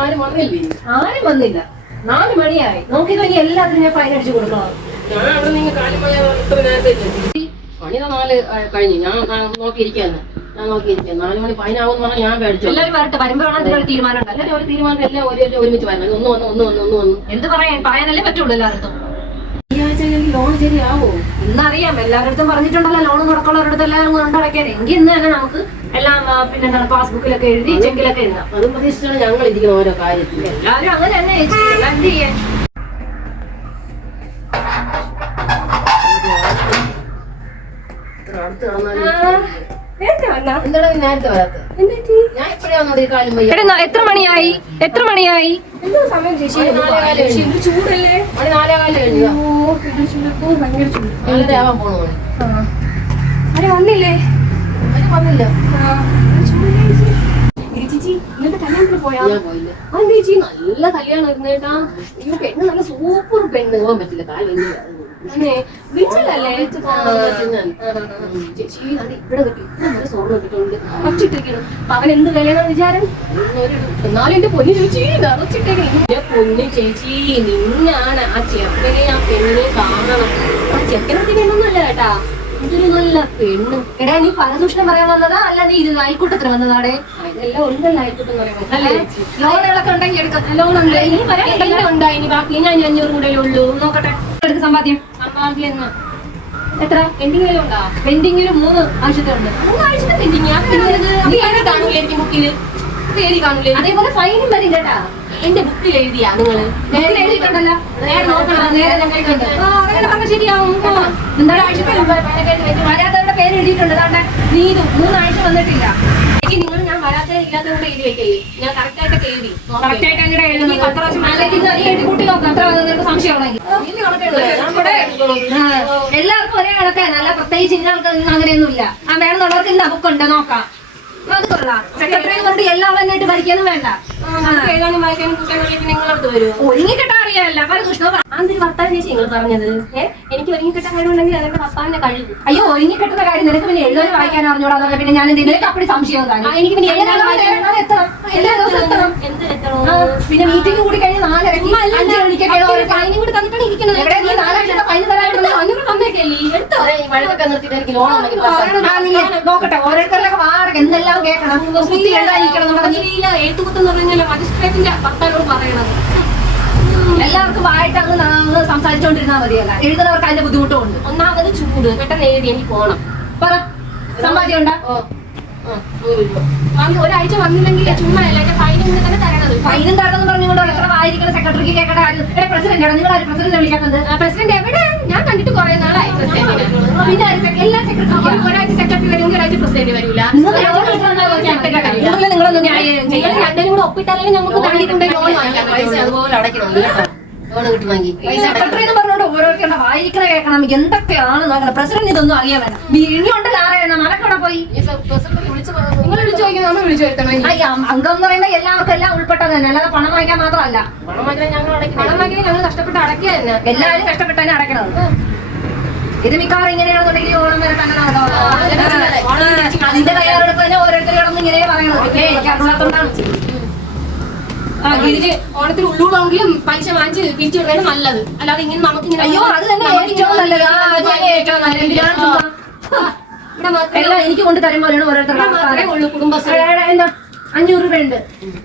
ആരും വന്നില്ലേ? ആരും വന്നില്ല. നാല് മണിയായി. നോക്കി കഴിഞ്ഞാൽ എല്ലാത്തിനും ഞാൻ ഫൈൻ അടിച്ചു കൊടുക്കണം. ഞാൻ അവിടെ നിങ്ങൾ കാര്യം പോയാൽ ഇത്ര നേരത്തെ ദാ നാല് കഴിഞ്ഞു. ഞാൻ നോക്കിയിരിക്കാന്ന്. ഞാൻ നോക്കിയിരിക്കാം നാല് മണി ആവുമെന്ന് പറഞ്ഞാൽ ഞാൻ പേടിച്ചു. എല്ലാവരും വരട്ടെ. വരുമ്പോഴാണ് തീരുമാനം ഉണ്ടല്ലോ ഒരു തീരുമാനം എല്ലാം ഒരു ഒരു- ഒരുമിച്ച് വരണം. ഒന്ന് വന്ന് ഒന്ന് വന്ന് ഒന്ന് വന്ന്. എന്ത് പറയാൻ? പറയാനല്ലേ പറ്റുള്ളൂ എല്ലാവർക്കും ഈ ആഴ്ച ലോൺ ശരിയാവോ? ഇന്നറിയാം. എല്ലാവരുടെ പറഞ്ഞിട്ടുണ്ടല്ലോ ലോൺ എല്ലാവരും എല്ലാം അടയ്ക്കാൻ എങ്കിൽ ഇന്ന് തന്നെ നമുക്ക് എല്ലാം പിന്നെ എന്താണ് പാസ്ബുക്കിലൊക്കെ എഴുതി ചെക്കിലൊക്കെ എഴുതാം. അതും പ്രതീക്ഷിച്ചാണ് ഞങ്ങൾ ഇരിക്കുന്ന ഓരോ കാര്യത്തിൽ എല്ലാവരും അങ്ങനെ തന്നെ എന്ത് ചെയ്യാൻ? അടുത്ത് എടാ എത്ര മണിയായി? എത്ര മണിയായി? സമയം ചൂടല്ലേ. അരെ വന്നില്ലേ? വന്നില്ല. നല്ല കല്യാണം ഇരുന്നേട്ടാ ഈ പെണ്ണ് നല്ല സൂപ്പർ പെണ്ണ്. പോകാൻ പറ്റില്ല. കാൽ വിളിച്ചതല്ലേ ചേച്ചി അത് ഇവിടെ കിട്ടി ഇവിടെ നല്ല സ്വർണം കിട്ടുന്നുണ്ട് വച്ചിട്ടിരിക്കണം അപ്പൊ അവൻ എന്ത് വിചാരം? എന്നാലും എന്റെ പൊന്നി ചേച്ചി എന്റെ പൊന്നി ചേച്ചി നിന്നാണ് ആ ചെക്കനെ ആ പെണ്ണിനെ കാണണം. ആ ചെക്കനൊക്കെ പെണ്ണൊന്നുമല്ല കേട്ടാ. എന്തൊരു നല്ല പെണ്ണ്. എടാ നീ പരദൂഷണം പറയാൻ വന്നതാ? അല്ല നീ ഇത് അയൽക്കൂട്ടത്തിന് വന്നതാടെ? ഇതെല്ലാം ഉണ്ടല്ലോ ലോണുകളൊക്കെ ഉണ്ടെങ്കിൽ എടുക്കാം. ലോൺ ഉണ്ട്. ഇനി പറയാൻ ഇനി? ബാക്കി ഞാൻ അഞ്ഞൂറ് കൂടെ ഉള്ളൂ. നോക്കട്ടെ. സമ്പാദ്യം. എന്നാ എത്ര? എന്തെങ്കിലും ഉണ്ടാ പെൻഡിങ്ങിൽ മൂന്ന് ആഴ്ചത്തെ ഉണ്ട് മൂന്ന് ആഴ്ചത്തെ പെൻഡിങ് കാണൂലായിരിക്കും ബുക്കിൽ പേര് കാണൂലേ? അതേപോലെ ഫൈനും വരും കേട്ടാ എന്റെ ബുക്കിൽ എഴുതിയാ നിങ്ങൾ? നേരെ എഴുതിയിട്ടുണ്ടല്ലോ. നേരെ നോക്കണം. നേരെ പറഞ്ഞാ ശരിയാവും. വരാത്തവരുടെ പേര് എഴുതിയിട്ടുണ്ട്. അതാണ്ട് നീതു. മൂന്നാഴ്ച വന്നിട്ടില്ല. ചേച്ചി നിങ്ങൾ ഞാൻ ഇല്ലാത്ത കൂടെ എഴുതി വെക്കല്ലേ? ഞാൻ കറക്റ്റ് എഴുതി. കറക്റ്റ് ആയിട്ട് അങ്ങനെ എഴുതി പത്ത് പ്രാവശ്യം അല്ലെങ്കിൽ ഇത് നീ എഴുതി കൂട്ടി നോക്കാം. അത്ര നിനക്ക് സംശയമാണെങ്കിൽ ആ, എല്ലാവർക്കും ഒരേ കണക്കാണ് അല്ല പ്രത്യേകിച്ച് ഇന്നൾക്ക് അങ്ങനെയൊന്നുമില്ല. ആ വേണമെന്നുള്ളവർക്ക് ഇന്ന ബുക്ക് ഉണ്ട്. നോക്കാം. അത് കൊള്ളാം. സെക്രട്ടറി എന്ന് പറഞ്ഞിട്ട് എല്ലാം വേണ്ട. എഴുതാനും വായിക്കാനും കൂട്ടാനും നിങ്ങൾ അടുത്ത് വരുമോ അറിയാമല്ല പല ദുഷ്ടം ആന്തൊരു ഭർത്താവ് ചേച്ചി നിങ്ങൾ പറഞ്ഞത്? ഏഹ് എനിക്ക് ഒരുങ്ങി കിട്ടാൻ കഴിവുണ്ടെങ്കിൽ അതെന്റെ ഭർത്താവിന്റെ കഴിവ് അയ്യോ ഒരുങ്ങി കിട്ടുന്ന കാര്യം നിനക്ക് പിന്നെ എഴുതാൻ വായിക്കാൻ അറിഞ്ഞോളാം എന്നൊക്കെ പിന്നെ ഞാൻ എന്ത് നിനക്ക് അപ്പടി സംശയം ആ, എനിക്ക് പിന്നെ എഴുതാനും വായിക്കാനും എത്തണം. എല്ലാ ദിവസവും എത്തണം? എന്ത് ആ, പിന്നെ മീറ്റിംഗ് കൂടി കഴിഞ്ഞ് നാലരയ്ക്ക് അഞ്ച് മണിക്കൊക്കെ ഓരോ ഫൈനും കൂടി തന്നിട്ടാണ് ഇരിക്കുന്നത്. എവിടെ നീ നാലാഴ്ചത്തെ ഫൈൻ തരാനുണ്ടല്ലോ അഞ്ഞൂറ് തന്നേക്കല്ലേ എടുത്തോ? ഈ വഴക്കൊക്കെ നിർത്തിയിട്ട് എനിക്ക് ലോൺ ഉണ്ടെങ്കിൽ ആ, നീ നോക്കട്ടെ ഓരോരുത്തരുടെ വാടക എന്തെല്ലാം കേൾക്കണം. കുത്തി എഴുതാതിരിക്കണം എഴുത്തുകുത്തെന്ന് പറഞ്ഞാൽ മജിസ്ട്രേറ്റിന്റെ ഭർത്താവിനോട് പറയണത് എല്ലാവർക്കും വായിട്ട് അങ്ങ് സംസാരിച്ചോണ്ടിരുന്നാ മതിയല്ല എഴുതുന്നവർക്ക് അതിന്റെ ബുദ്ധിമുട്ടും ഉണ്ട് ഒന്നാമത് ചൂട്. പെട്ടെന്ന് എഴുതി എനിക്ക് പോണം. പറ. സമ്പാദ്യം ഉണ്ടാ. ഒരാഴ്ച വന്നില്ലെങ്കിൽ ചുമ്മാ അല്ല? ഇന്ന് തന്നെ തരണത്. ഫൈനും തരണം പറഞ്ഞുകൊണ്ട് എത്ര വായിരിക്കുന്ന സെക്രട്ടറിക്ക് കേൾക്കേണ്ട കാര്യം പ്രസിഡന്റ് ആണ് നിങ്ങൾ പ്രസിഡന്റ് വിളിക്കാത്തത്? പ്രസിഡന്റ് എവിടെ? ഞാൻ കണ്ടിട്ട് കുറെ നാളായി പ്രസിഡന്റ് പിന്നെ എല്ലാ സെക്രട്ടറി ഒരാഴ്ച സെക്രട്ടറി വരുമെങ്കിൽ ഒരാഴ്ച പ്രസിഡന്റ് വരില്ല നിങ്ങൾ നിങ്ങളൊന്നും ന്യായം നിങ്ങൾ ഒപ്പിട്ടാലേ നമുക്ക് ലോൺ വാങ്ങിക്കാൻ പൈസ അതുപോലെ അടയ്ക്കണം? കേട്ടോ. ലോൺ കിട്ടണമെങ്കിൽ പൈസ സെക്രട്ടറി എന്ന് പറഞ്ഞോണ്ട് ഓരോരുത്തരുടെ വായിക്കണ കേൾക്കണം. എന്തൊക്കെയാണ് നോക്കണം. പ്രസിഡന്റ് ഇതൊന്നും അറിയാൻ വേണ്ട. ഇനിയുണ്ടല്ലോ ആരെയാണ് മലക്കവിടെ പോയി? നിങ്ങൾ വിളിച്ചു ചോദിക്കുന്നത് നമ്മൾ വിളിച്ചു വരുത്തണം അംഗം എന്ന് പറയുമ്പോൾ എല്ലാവർക്കും എല്ലാം ഉൾപ്പെട്ടത് തന്നെ. അല്ലാതെ പണം വാങ്ങിക്കാൻ മാത്രമല്ല. പണം വാങ്ങിക്കാൻ ഞങ്ങൾ കഷ്ടപ്പെട്ട് അടക്കുക തന്നെ. എല്ലാവരും കഷ്ടപ്പെട്ട് തന്നെ അടയ്ക്കണത് ഇത് മിക്കവാറും ഇങ്ങനെയാണെന്നുണ്ടെങ്കിൽ ഓണം വരെ തന്നെ അതിന്റെ തയ്യാറെടുപ്പ് തന്നെ ഇങ്ങനെ പറയണത്. പിന്നെ എനിക്ക് ഗിരിജ് ഓണത്തിന് പൈസ വാങ്ങിച്ച് പിരിച്ചു വിടുന്നതാണ് നല്ലത്. അല്ലാതെ ഇങ്ങനെ നമുക്ക് ഇങ്ങനെ അയ്യോ അത് തന്നെ ഏറ്റവും നല്ലത്. ആ, അത് തന്നെ ഏറ്റവും നല്ലത്. എന്തിനാണ് ചുമ്മാ? ഇവിടെ മാത്രമേ എല്ലാം എനിക്ക് കൊണ്ട് തരുമ്പോഴാണ് പോലെയാണ് ഇവിടെ മാത്രമേ ഉള്ളൂ കുടുംബശ്രീ. എടാ, എടാ, എന്താ? അഞ്ഞൂറ് രൂപ ഉണ്ട്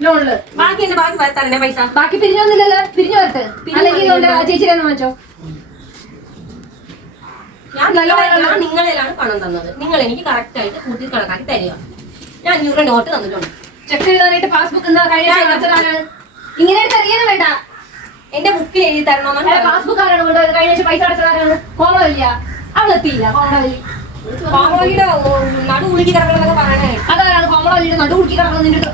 ലോണിൽ. ബാക്കി എന്റെ ബാക്കി പൈസ. ബാക്കി പിരിഞ്ഞൊന്നുമില്ലല്ലോ പിരിഞ്ഞു വരട്ടെ. അല്ലെങ്കിൽ ഇതുകൊണ്ട് ആ ചേച്ചിയുടെ ഒന്ന് വാങ്ങിച്ചോ. ഞാൻ നിങ്ങളെ ഞാൻ നിങ്ങളിലാണ് പണം തന്നത്. നിങ്ങൾ എനിക്ക് കറക്റ്റ് ആയിട്ട് കൂട്ടി കണക്കാക്കി തരിക. ഞാൻ അഞ്ഞൂറ് രൂപ നോട്ട് തന്നിട്ടുണ്ട്. ചെക്ക് എഴുതാനായിട്ട് പാസ്ബുക്ക് എന്താ? കഴിഞ്ഞ ഇങ്ങനെ അറിയാനും വേണ്ട. എന്റെ ബുക്കിൽ എഴുതി തരണോ. പാസ്ബുക്ക് ആരാണ് കൊണ്ടുപോയത് കഴിഞ്ഞ ആഴ്ച പൈസ അടച്ചതാരാണ് കോമളില്ല അവളെത്തിയില്ല കോമളി നടു ഉളുക്കി കിടക്കണമെന്നൊക്കെ പറയണേ. അതാരാണ് കോമളവല്ലിയുടെ നടു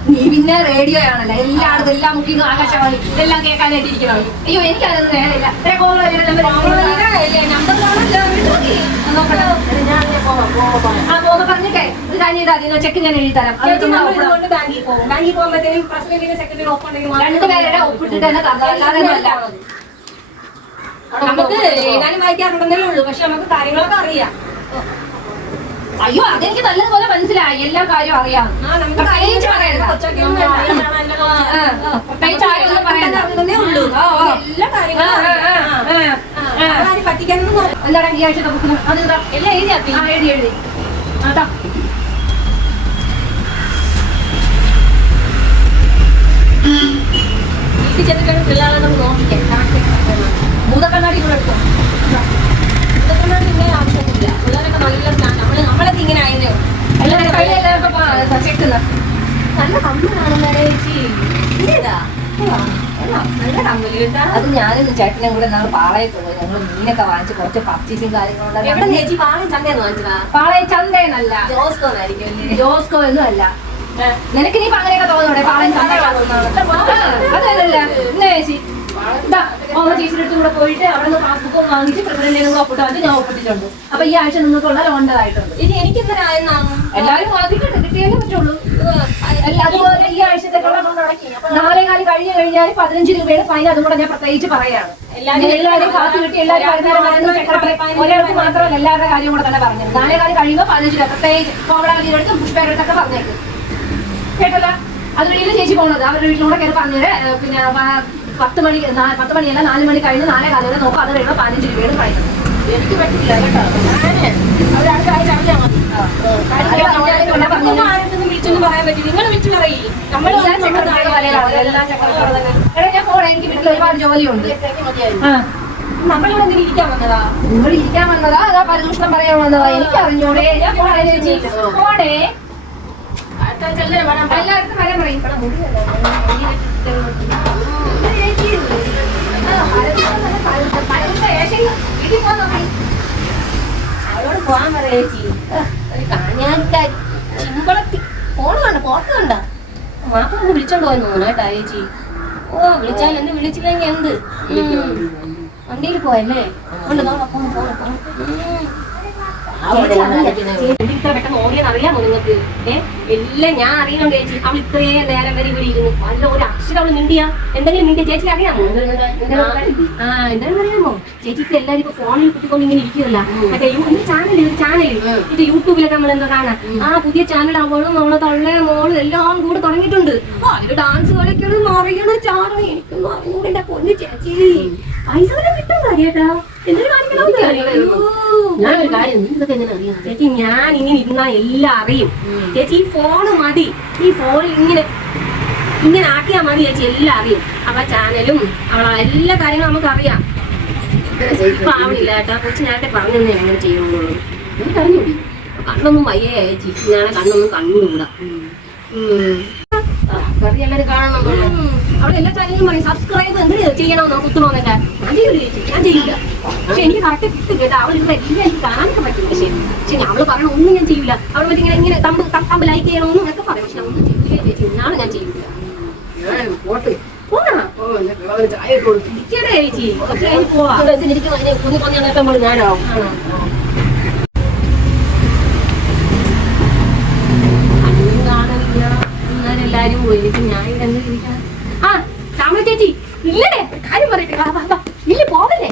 നീ പിന്നെ റേഡിയോ ആണല്ലോ? എല്ലായിടത്തും എല്ലാം മുക്കി ആകാശവാണി. ഇതെല്ലാം കേൾക്കാനായിട്ട് ഇരിക്കണം അയ്യോ എനിക്കതൊന്നും കോമളവല്ലിയുടെ നമ്പർ നമ്പർ നോക്കട്ടെ ഞാൻ ആ പറഞ്ഞിട്ടേ ഇത് ചെക്ക് ഞാൻ എഴുതി തരാം. അത് ചേച്ചി ചുമ്മാ നമ്മൾ ഒപ്പിടാം. ഇതുകൊണ്ട് ബാങ്കിൽ പോകും ബാങ്കിൽ പോകുമ്പോഴത്തേനും പ്രസിഡന്റിന്റെ സെക്രട്ടറി ഒപ്പുണ്ടെങ്കിൽ രണ്ടുപേരുടെ ഒപ്പിട്ടിട്ട് തന്നെ അല്ലാതെ നമുക്ക് എഴുതാനും വായിക്കാറുണ്ടെന്നേ ഉള്ളൂ. പക്ഷെ നമുക്ക് കാര്യങ്ങളൊക്കെ അറിയാം. അയ്യോ അതെനിക്ക് നല്ലതുപോലെ മനസ്സിലായി. എല്ലാ കാര്യവും അറിയാം. പ്രത്യേകിച്ച് പറയണ്ട. ആരും ഉള്ളൂ. എല്ലാ കാര്യങ്ങളും പറ്റിക്കാനൊന്നും നോക്ക- ഈ ആഴ്ച നമുക്ക് അതെന്താ എല്ലാം എഴുതി. എഴുതി. എഴുതി അതാ അത് ഞാനും ചേട്ടനും കൂടെ നാളെ പാളയത്തുള്ളൂ ഞങ്ങൾ മീനൊക്കെ വാങ്ങിച്ച് കുറച്ച് ചന്തയെന്ന് വാങ്ങിച്ചതാ പാളയ ചന്തയെന്നല്ല അല്ലേ ജോസ്കോ ഒന്നും അല്ല നിനക്ക് നീ അങ്ങനെയൊക്കെ തോന്നൂടെ പാളയം അതല്ല ഇന്ന് ചേച്ചി ഓമ ചേച്ചിയുടെ കൂടെ പോയിട്ട് അവിടെ നിന്ന് പാസ്ബുക്കും വാങ്ങിച്ച് പ്രസിഡന്റിനെ ഒപ്പിട്ട് വാങ്ങിച്ച് ഞാൻ ഒപ്പിട്ടിട്ടുണ്ട് അപ്പൊ ഈ ആഴ്ച നിങ്ങൾക്കുള്ള ലോണ്ടതായിട്ടുണ്ട് ഇനി എനിക്ക് എല്ലാവരും വാങ്ങിക്കട്ടെ കിട്ടിയാലേ പറ്റുള്ളൂ. അതുപോലെ ഈ ആഴ്ചത്തേക്കുള്ള നാളെ കാലം കഴിഞ്ഞു കഴിഞ്ഞാൽ പതിനഞ്ച് രൂപയുടെ ഫൈൻ അതും കൂടെ ഞാൻ പ്രത്യേകിച്ച് പറയാണ്. എല്ലാവരും- കാത്തു കിട്ടി എല്ലാവരും സെക്രട്ടറി ഒരാൾക്ക് മാത്രമല്ല എല്ലാവരുടെ കാര്യം കൂടെ തന്നെ പറഞ്ഞത്. നാളെ കാലം കഴിയുമ്പോൾ പതിനഞ്ച് രൂപ. പ്രത്യേകിച്ച് കോമളാദിയുടെ അടുത്തും പുഷ്പയുടെ അടുത്തൊക്കെ പറഞ്ഞേക്കും. കേട്ടല്ലോ? അതുവഴിയിലും ചേച്ചി പോണത്. അവരുടെ വീട്ടിലൂടെ കയറി പറഞ്ഞു പിന്നെ പത്ത് മണി പത്ത് മണിയല്ല നാല് മണി കഴിഞ്ഞ് നാലേ കാലം വരെ നോക്കാം. അത് കഴിയുമ്പോൾ പതിനഞ്ച് രൂപയുടെ ഫൈൻ എനിക്ക് പറ്റില്ല കേട്ടോ. വിളിച്ചൊന്നും പറയാൻ പറ്റില്ല. നിങ്ങൾ വിളിച്ചു ഞാൻ പോണേ. എനിക്ക് വീട്ടിൽ ഒരുപാട് ജോലിയുണ്ട്. നമ്മളിവിടെ എന്തിനും ഇരിക്കാൻ വന്നതാ? നിങ്ങൾ ഇരിക്കാൻ വന്നതാ? അതാ പരദൂഷണം പറയാൻ വന്നതാ? എനിക്ക് അറിഞ്ഞൂടെ ഞാൻ പോണേ. എല്ലാവരും വരാൻ പറയും. ഇവിടെ മുടിയല്ല, മുടി. വെട്ടിട്ട് അവളോട് പോകാൻ പറ ചേച്ചി. ഒരു ഫോണ് കണ്ട ഫോട്ടോ കണ്ട മാപ്പിള ഒന്ന് വിളിച്ചോണ്ട് പോയെന്ന് തോന്നുന്നു കേട്ടാ ചേച്ചി. ഓ വിളിച്ചാൽ എന്ത് വിളിച്ചില്ലെങ്കിൽ എന്ത്. വണ്ടിയിൽ പോയല്ലേ? കൊണ്ട് പോണം പോണം പോണം ഉം. ചേച്ചി അറിയാം. ചേച്ചി ഇത്ര പെട്ടെന്ന് ഓടിയെന്ന് അറിയാമോ നിങ്ങൾക്ക്? ഏ? എല്ലാം ഞാൻ അറിയണുണ്ട് ചേച്ചി. അവൾ ഇത്രയും നേരം വരെ ഇവിടെ ഇരുന്നു. വല്ല ഒരു അക്ഷരം മിണ്ടിയാ? എന്തെങ്കിലും മിണ്ടിയ? ചേച്ചി അറിയാമോ? ആ എന്തായാലും അറിയാമോ? ചേച്ചിക്ക് എല്ലാരും ഇപ്പൊ ഫോണിൽ കുത്തിക്കൊണ്ട് ഇങ്ങനെ ഇരിക്കുമല്ല മറ്റേ ചാനൽ ഒരു ചാനൽ ഇത്? യൂട്യൂബിലൊക്കെ നമ്മൾ എന്താ കാണാം? ആ പുതിയ ചാനൽ അവളും നമ്മളെ തള്ളേ മോൾ എല്ലാം കൂടെ തുടങ്ങിയിട്ടുണ്ട്. ഓ അതിൽ ഡാൻസ് കളിക്കണം മറിയണം ചാടണം എനിക്കൊന്നും അറിഞ്ഞൂടെ പൊന്നു ചേച്ചി. പൈസ കിട്ടും കാര്യേട്ടാ എന്തിനു കാണിക്കണം ഞാനൊരു കാര്യം നീ ഇതൊക്കെ എങ്ങനെ അറിയാം? ചേച്ചി ഞാൻ ഇങ്ങനെ ഇരുന്നാ എല്ലാം അറിയും. ചേച്ചി ഈ ഫോണ് മതി. ഈ ഫോണിൽ ഇങ്ങനെ ഇങ്ങനെ ആക്കിയാ മതി ചേച്ചി എല്ലാം അറിയും. അവ ചാനലും അവളെ എല്ലാ കാര്യങ്ങളും നമുക്ക് അറിയാം ഇപ്പൊ ആവണില്ല കേട്ടാ. കൊച്ചു നേരത്തെ പറഞ്ഞു തന്നെ എങ്ങനെ ചെയ്യണമെന്നുള്ളൂ എനിക്ക് അറിഞ്ഞൂടി കണ്ണൊന്നും വയ്യേ ചേച്ചി. ഞാൻ കണ്ണൊന്നും കണ്ടുകൂടാ എല്ലാരും കാണണം. അവിടെ എല്ലാ ചാനലും പറയും സബ്സ്ക്രൈബ് എന്ത് ചെയ്യണമെന്നോ കുത്തണമെന്നൊക്കെ ഞാൻ ചെയ്യില്ല ചേച്ചി ഞാൻ ചെയ്യില്ല പക്ഷെ എനിക്ക് കറക്റ്റ് കിട്ടും അവൾ ഇവിടെ എല്ലാം എനിക്ക് കാണാനൊക്കെ പറ്റും പക്ഷെ പക്ഷെ അവൾ പറയണ ഒന്നും ഞാൻ ചെയ്യില്ല അവൾ പറ്റി ഇങ്ങനെ ഇങ്ങനെ തമ്പ് തമ്പ് ലൈക്ക് ചെയ്യണമെന്നും ഒക്കെ പറയും പക്ഷെ ഒന്നും ചെയ്യില്ല ചേച്ചി ഇന്നാണ് ഞാൻ ചെയ്യില്ല ചേച്ചി കുറച്ച് എനിക്ക് പോവാ കുഞ്ഞു കുഞ്ഞു ഞാനാവും ആണോ? അന്നും കാണലില്ല എന്നാലും എല്ലാരും പോയി ഇനിയിപ്പോ ഞാൻ ഇവിടെ എന്ത് ഇരിക്കണം ആ ശ്യാമള ചേച്ചി ഇല്ലേ കാര്യം പറയട്ടെ. ഇല്ല പോകല്ലേ